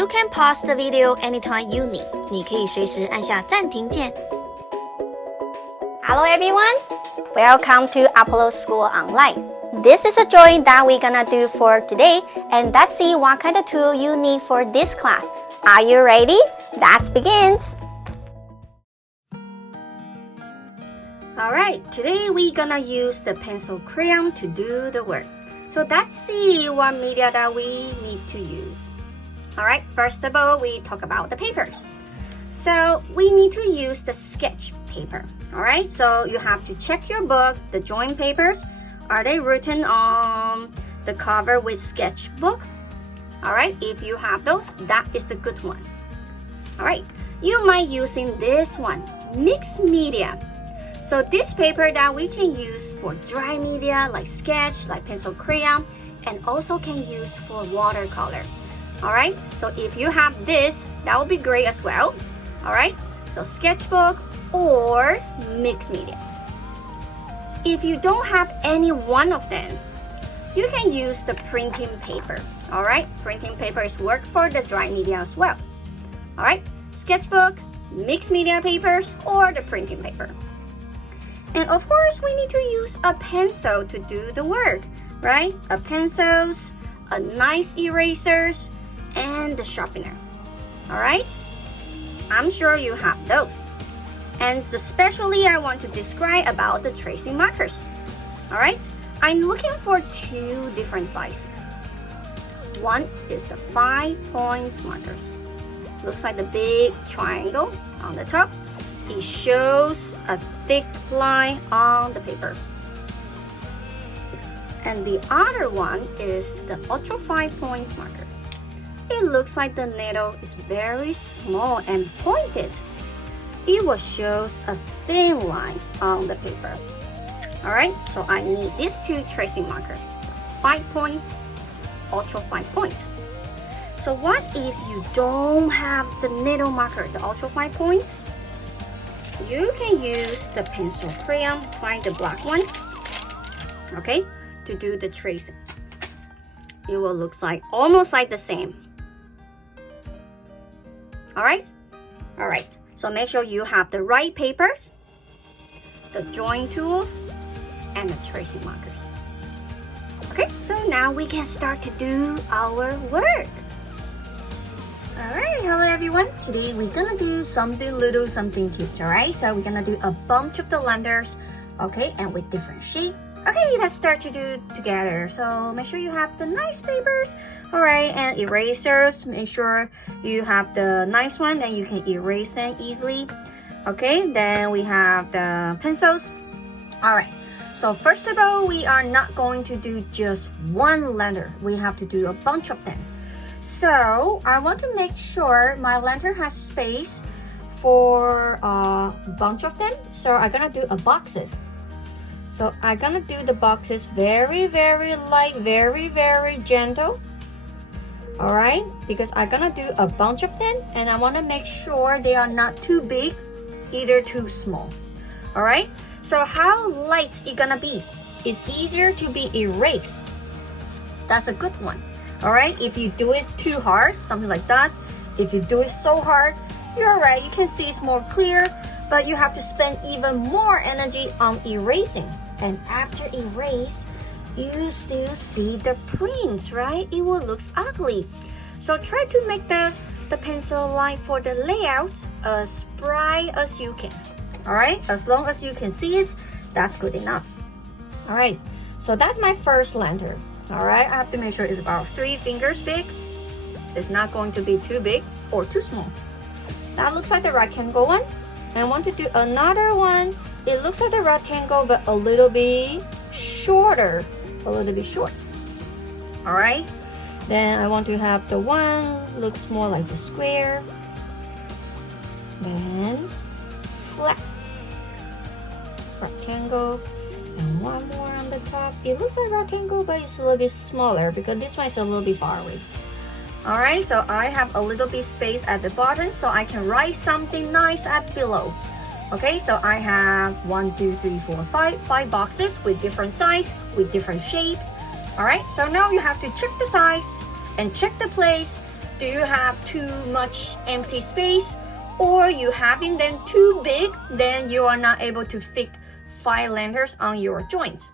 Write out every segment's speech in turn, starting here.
You can pause the video anytime you need. 你可以随时按下暂停键。Hello everyone, welcome to Apollo School Online. This is a drawing that we're gonna do for today, and let's see what kind of tool you need for this class. Are you ready? Let's begin. Alright, today we're gonna use the pencil crayon to do the work. So let's see what media that we need to use. Alright, first of all, we talk about the papers. So we need to use the sketch paper. Alright, so you have to check your book, the drawing papers. Are they written on the cover with sketchbook? Alright, if you have those, that is the good one. Alright, you might using this one, mixed media. So this paper that we can use for dry media like sketch, like pencil crayon, and also can use for watercolor. Alright, so if you have this, that will be great as well. Alright, so sketchbook or mixed media. If you don't have any one of them, you can use the printing paper. Alright, printing paper is work for the dry media as well. Alright, sketchbook, mixed media papers, or the printing paper. And of course, we need to use a pencil to do the work, right? A pencils, a nice erasers, and the sharpener. Alright? I'm sure you have those. And especially I want to describe about the tracing markers. Alright? I'm looking for two different sizes. One is the 5 points markers. Looks like the big triangle on the top. It shows a thick line on the paper. And the other one is the ultra 5 points marker. It looks like the needle is very small and pointed. It will show a thin lines on the paper. Alright, so I need these two tracing markers. 5 points, ultra 5 points. So what if you don't have the needle marker, the ultra 5 points? You can use the pencil crayon, find the black one, okay, to do the tracing. It will look like almost like the same. Alright? Alright, so make sure you have the right papers, the drawing tools, and the tracing markers. Okay, so now we can start to do our work. Alright, hello everyone. Today we're gonna do something little, something cute, alright? So we're gonna do a bunch of the letters, okay, and with different shape. Okay, let's start to do together. So make sure you have the nice papers, alright, and erasers. Make sure you have the nice one and you can erase them easily. Okay, then we have the pencils. Alright, so first of all, we are not going to do just one letter. We have to do a bunch of them. So I want to make sure my lantern has space for a bunch of them. So I'm gonna do a boxes. So I'm gonna do the boxes very, very light, very, very gentle. Alright, because I'm gonna do a bunch of them and I want to make sure they are not too big, either too small. Alright, so how light it gonna be? It's easier to be erased. That's a good one. Alright, if you do it too hard, something like that, if you do it so hard, you're right, you can see it's more clear, but you have to spend even more energy on erasing. And after erase, you still see the prints, right? It will look ugly. So try to make the pencil line for the layout as bright as you can. Alright, as long as you can see it, that's good enough. Alright, so that's my first lantern. Alright, I have to make sure it's about 3 fingers big. It's not going to be too big or too small. That looks like the rectangle one. And I want to do another one. It looks like the rectangle but a little bit shorter. A little bit short. Alright, then I want to have the one looks more like the square. Then flat. Rectangle. And one more on the top. It looks like rectangle, but it's a little bit smaller because this one is a little bit far away. Alright, so I have a little bit space at the bottom so I can write something nice at below. Okay, so I have 5 boxes with different size, with different shapes. Alright, so now you have to check the size and check the place Do you have too much empty space, or you having them too big, then you are not able to fit 5 lanterns on your joint.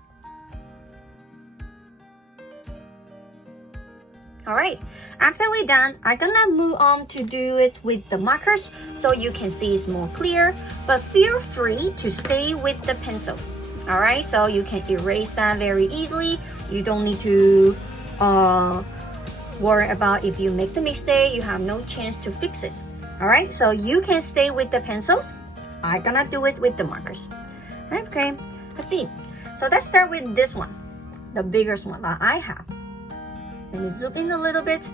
Alright, after we're done, I'm gonna move on to do it with the markers so you can see it's more clear, but feel free to stay with the pencils. Alright, so you can erase that very easily. You don't need to worry about if you make the mistake, you have no chance to fix it. Alright, so you can stay with the pencils. I'm gonna do it with the markers. Okay, let's see. So let's start with this one, the biggest one that I have. Let me zoom in a little bit.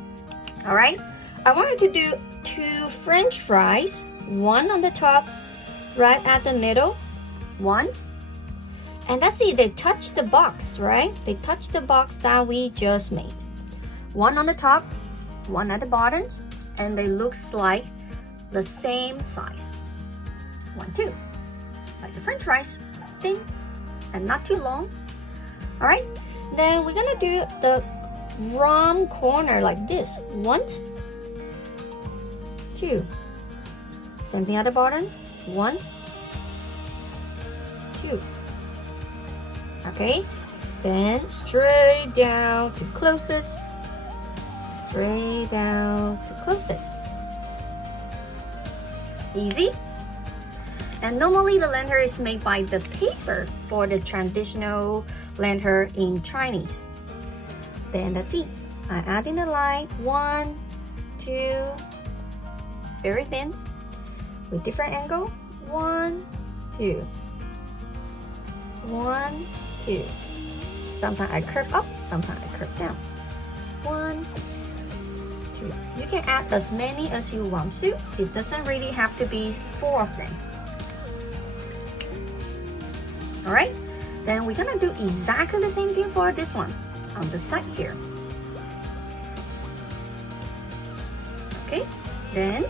Alright, I want you to do 2 French fries, 1 on the top, right at the middle, once. And let's see, they touch the box, right? They touch the box that we just made. 1 on the top, 1 at the bottom, and they look like the same size. 1, 2, like the French fries, thin and not too long. All right, then we're gonna do the wrong corner like this. 1, 2. Same thing at the bottoms. 1, 2. Okay, then straight down to close it. Straight down to close it. Easy. And normally the lantern is made by the paper for the traditional lantern in Chinese. Then that's it. I add in the line 1, 2, very thin, with different angle. 1, 2, 1, 2. Sometimes I curve up, sometimes I curve down. 1, 2. You can add as many as you want to. It doesn't really have to be 4 of them. Alright, then we're gonna do exactly the same thing for this one on the side here. Okay, then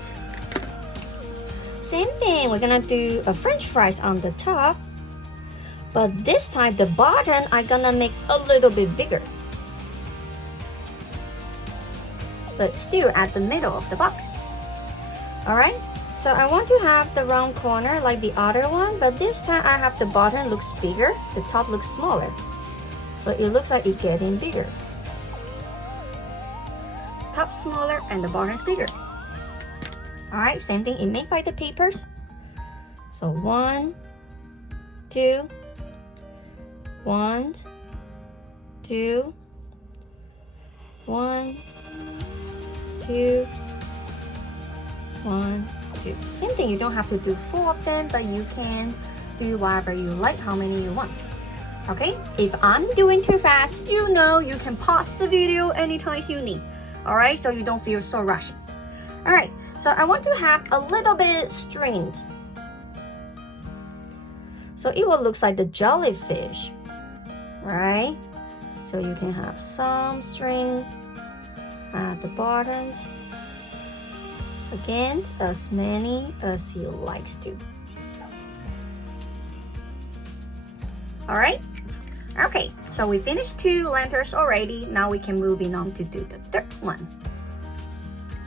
same thing, we're gonna do a French fries on the top, but this time the bottom I'm gonna make a little bit bigger, but still at the middle of the box. Alright, so I want to have the round corner like the other one, but this time I have the bottom looks bigger, the top looks smaller. So it looks like it's getting bigger. Top smaller and the bottom's bigger. Alright, same thing, it made by the papers. So 1, 2, 1, 2, 1, 2, 1, 2. Same thing, you don't have to do 4 of them, but you can do whatever you like, how many you want. Okay, if I'm doing too fast, you know you can pause the video anytime you need. Alright, so you don't feel so rushed. Alright, so I want to have a little bit strings. So it will look like the jellyfish, right? So you can have some string at the bottom. Again, as many as you like to. Alright? Okay, so we finished 2 lanterns already. Now we can move on to do the 3rd one.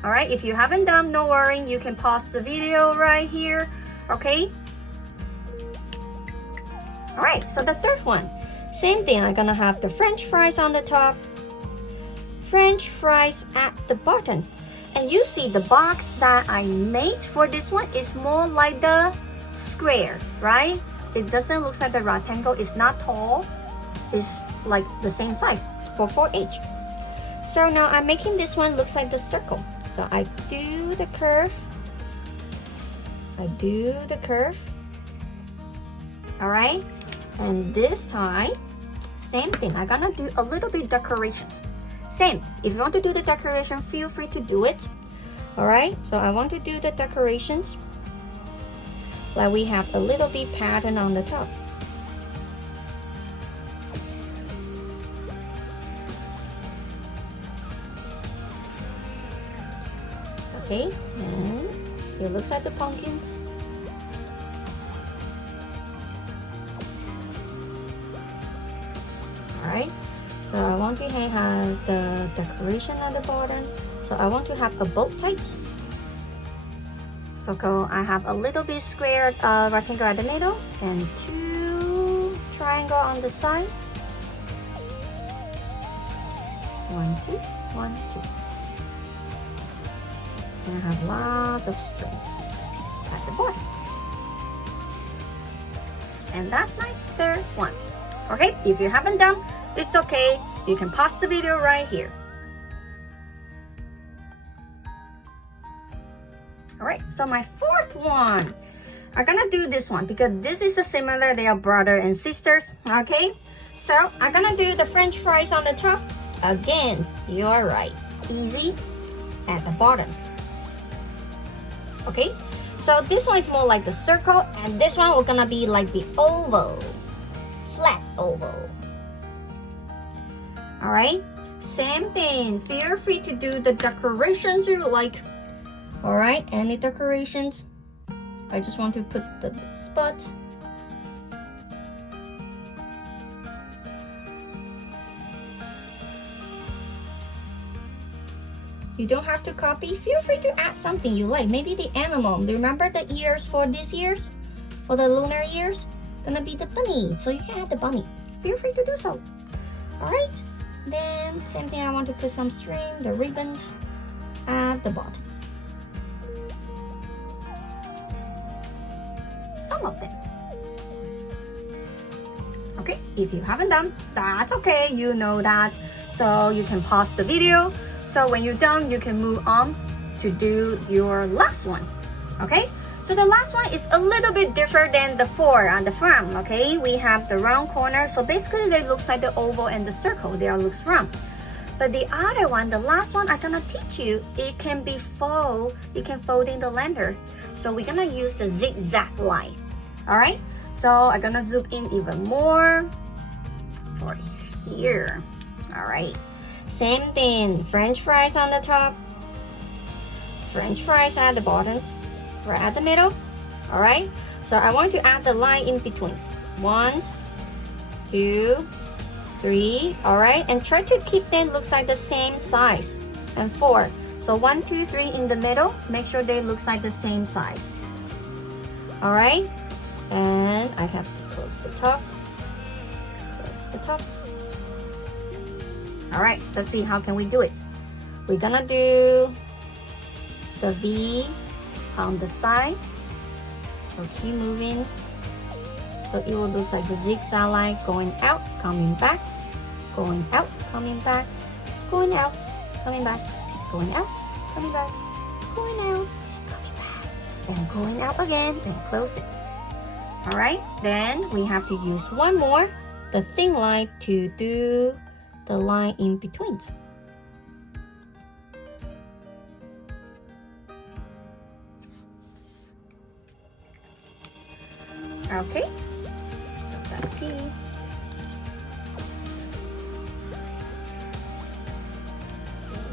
Alright, if you haven't done, no worry, you can pause the video right here. Okay? Alright, so the 3rd one. Same thing, I'm gonna have the French fries on the top, French fries at the bottom. And you see the box that I made for this one is more like the square, right? It doesn't look like the rectangle. It's not tall. It's like the same size for 4 each. So now I'm making this one looks like the circle. So I do the curve. I do the curve. Alright. And this time, same thing. I'm gonna do a little bit decorations. Same. If you want to do the decoration, feel free to do it. Alright. So I want to do the decorations. Like we have a little bit pattern on the top. Okay, and it looks like the pumpkins. Alright, so I want to have the decoration at the bottom. So I want to have a bow type. So I have a little bit square rectangle at the middle and 2 triangle on the side. 1, 2, 1, 2. And I have lots of strings at the bottom. And that's my third one. Okay, if you haven't done, it's okay. You can pause the video right here. Alright, so my fourth one, I'm gonna do this one because this is similar. They are brother and sisters. Okay, so I'm gonna do the French fries on the top. Again, you are right. Easy at the bottom. Okay, so this one is more like the circle, and this one we're gonna be like the oval, flat oval. Alright, same thing. Feel free to do the decorations you like. Alright, any decorations? I just want to put the spots. You don't have to copy. Feel free to add something you like. Maybe the animal. Remember the ears for this year's? For the lunar ears? Gonna be the bunny. So you can add the bunny. Feel free to do so. Alright. Then same thing, I want to put some string, the ribbons at the bottom. Some of them. Okay, if you haven't done, that's okay. You know that. So you can pause the video. So when you're done, you can move on to do your last one. Okay, so the last one is a little bit different than the 4 on the front. Okay, we have the round corner. So basically they looks like the oval and the circle. They all looks round. But the other one, the last one I'm gonna teach you, it can be fold. You can fold in the lantern. So we're gonna use the zigzag line. Alright, so I'm gonna zoom in even more for here. Alright, same thing, French fries on the top, French fries at the bottom, right at the middle. Alright, so I want to add the line in between. 1, 2, 3. Alright, and try to keep them looks like the same size. And 4. So 1, 2, 3 in the middle. Make sure they looks like the same size. Alright, and I have to close the top. Close the top. Alright, let's see how can we do it. We're gonna do the V on the side. So keep moving. So it will look like the zigzag line going out, coming back, going out, coming back, going out, coming back, going out, coming back, going out, coming back, and going out again, and close it. Alright, then we have to use one more, the thin line, to do the line in between. Okay, so let's see.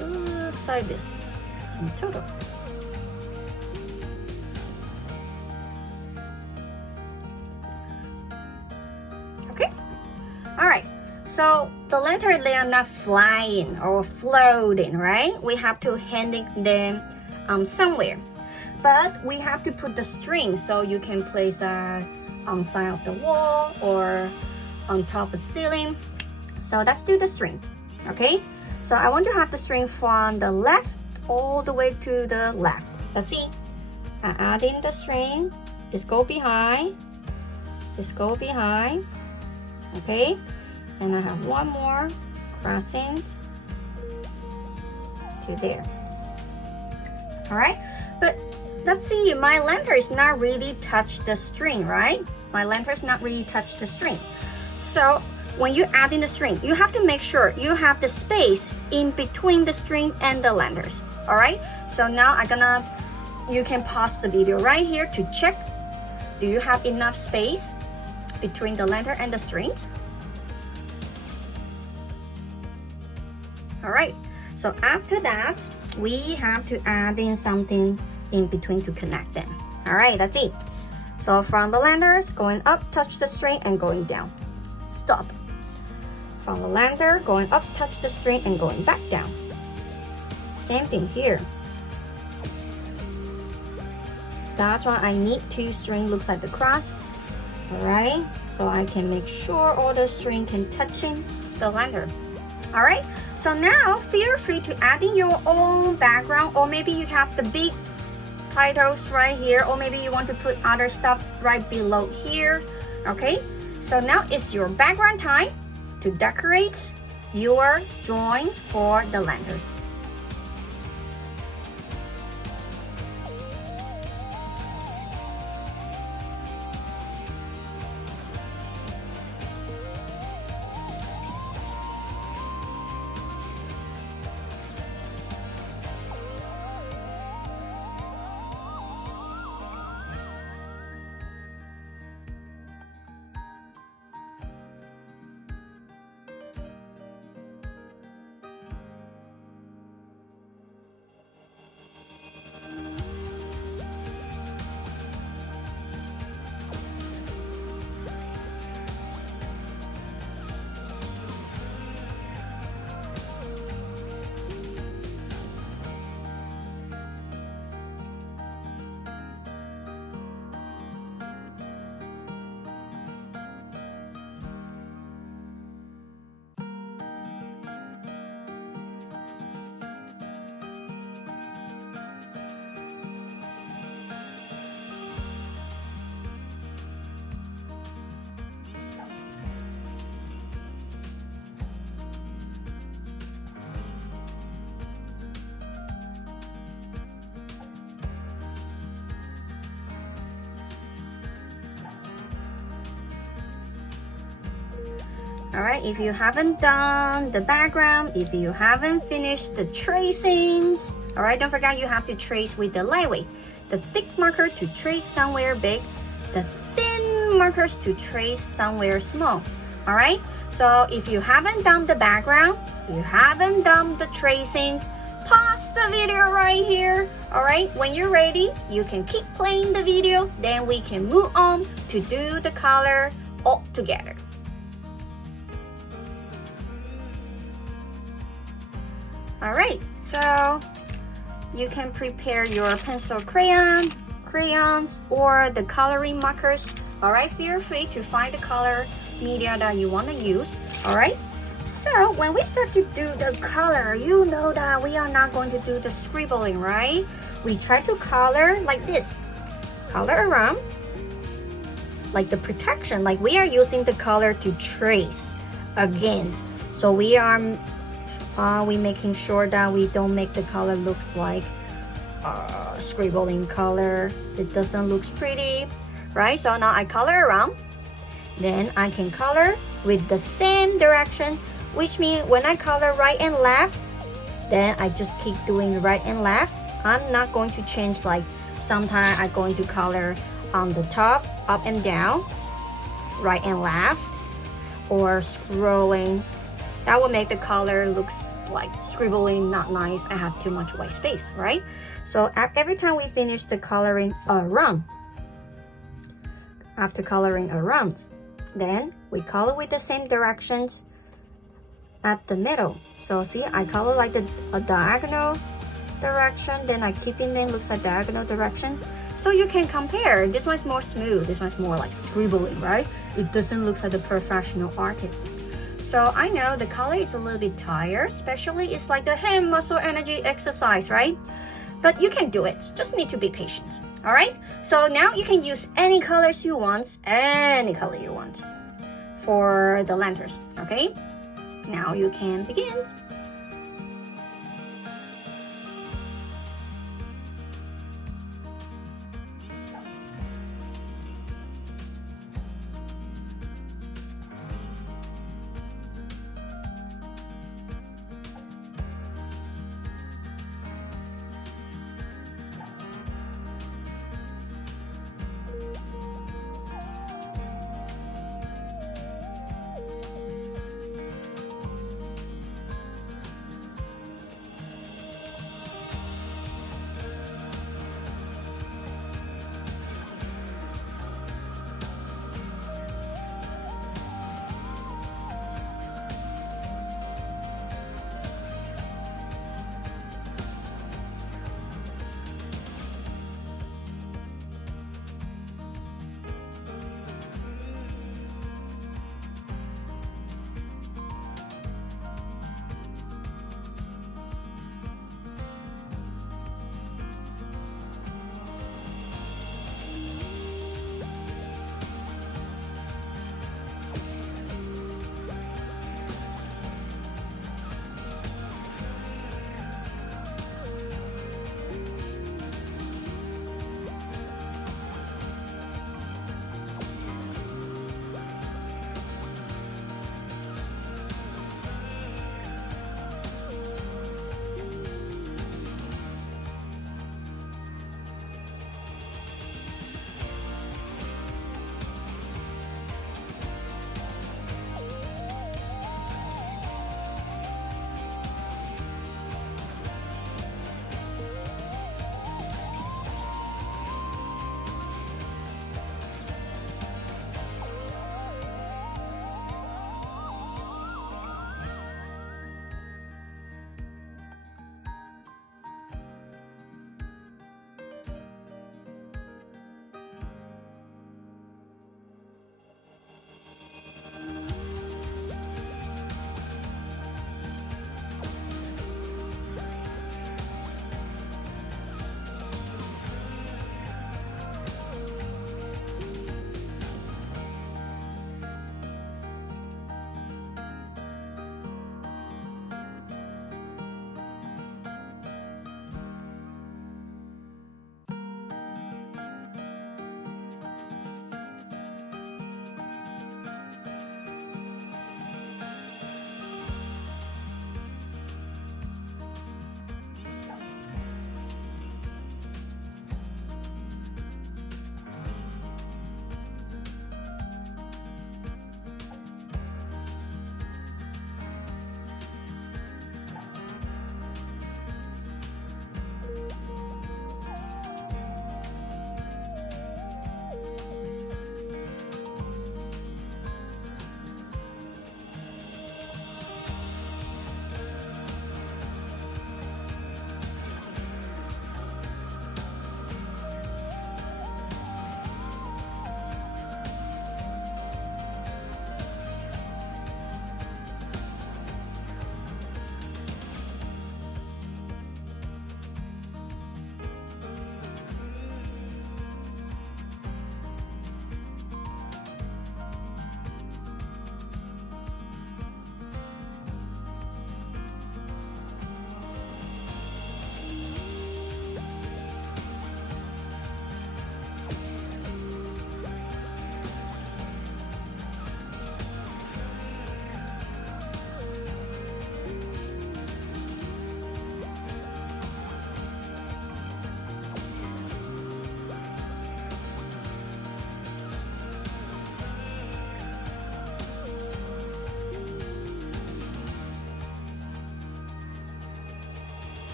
Looks like this in total. Okay, all right. So the lantern, they are not flying or floating, right? We have to hang them somewhere. But we have to put the string, so you can place on side of the wall or on top of the ceiling. So let's do the string, okay? So I want to have the string from the left all the way to the left. Let's see. I add in the string. Just go behind. Just go behind. Okay? And I have one more crossing to there. Alright? But let's see, my lantern is not really touch the string, right? My lantern is not really touch the string. So when you add in the string, you have to make sure you have the space in between the string and the lanterns. All right, so now you can pause the video right here to check, do you have enough space between the lantern and the strings? All right, so after that, we have to add in something in between to connect them. All right, that's it. So from the lanterns, going up, touch the string, and going down. Stop. From the lantern, going up, touch the string, and going back down. Same thing here. That's why I need 2 string looks like the cross. Alright, so I can make sure all the string can touching the lantern. Alright, so now feel free to add in your own background, or maybe you have the big titles right here, or maybe you want to put other stuff right below here. Okay, so now it's your background time to decorate your drawings for the lanterns. Alright, if you haven't done the background, if you haven't finished the tracings, alright, don't forget you have to trace with the lightweight. The thick marker to trace somewhere big, the thin markers to trace somewhere small. Alright, so if you haven't done the background, you haven't done the tracings, pause the video right here. Alright, when you're ready, you can keep playing the video, then we can move on to do the color all together. Alright, so you can prepare your pencil crayons, or the coloring markers. Alright, feel free to find the color media that you want to use. Alright, so when we start to do the color, you know that we are not going to do the scribbling, right? We try to color like this. Color around, like the protection, like we are using the color to trace against. So we making sure that we don't make the color looks like scribbling color. It doesn't look pretty, right? So now I color around, then I can color with the same direction, which means when I color right and left, then I just keep doing right and left. I'm not going to change, like sometimes I'm going to color on the top, up and down, right and left, or scrolling. That will make the color looks like scribbling, not nice. I have too much white space, right? So every time we finish the coloring around, after coloring around, then we color with the same directions at the middle. So see, I color like a diagonal direction, then I keep it in, looks like diagonal direction. So you can compare. This one's more smooth, this one's more like scribbling, right? It doesn't look like a professional artist. So I know the color is a little bit tired, especially it's like the hand muscle energy exercise, right? But you can do it, just need to be patient. All right, so now you can use any colors you want, any color you want for the lanterns. Okay, now you can begin.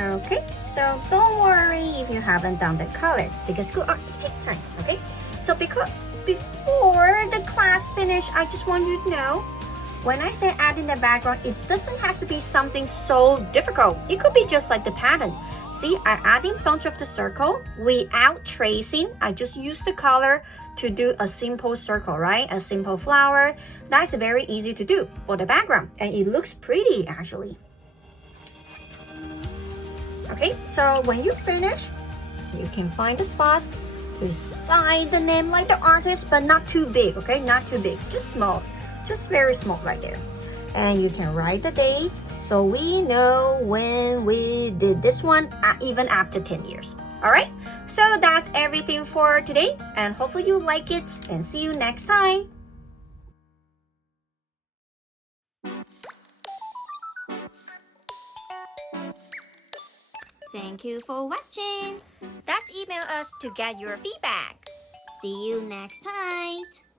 Okay, so don't worry if you haven't done the color because school art takes time, okay? So before the class finish, I just want you to know, when I say adding the background, it doesn't have to be something so difficult. It could be just like the pattern. See, I'm adding bunch of the circle without tracing. I just use the color to do a simple circle, right? A simple flower. That's very easy to do for the background, and it looks pretty actually. Okay, so when you finish, you can find the spot to sign the name like the artist, but not too big, okay? Not too big, just small, just very small right there. And you can write the date so we know when we did this one, even after 10 years. All right, so that's everything for today, and hopefully you like it, and see you next time. Thank you for watching. That's email us to get your feedback. See you next time.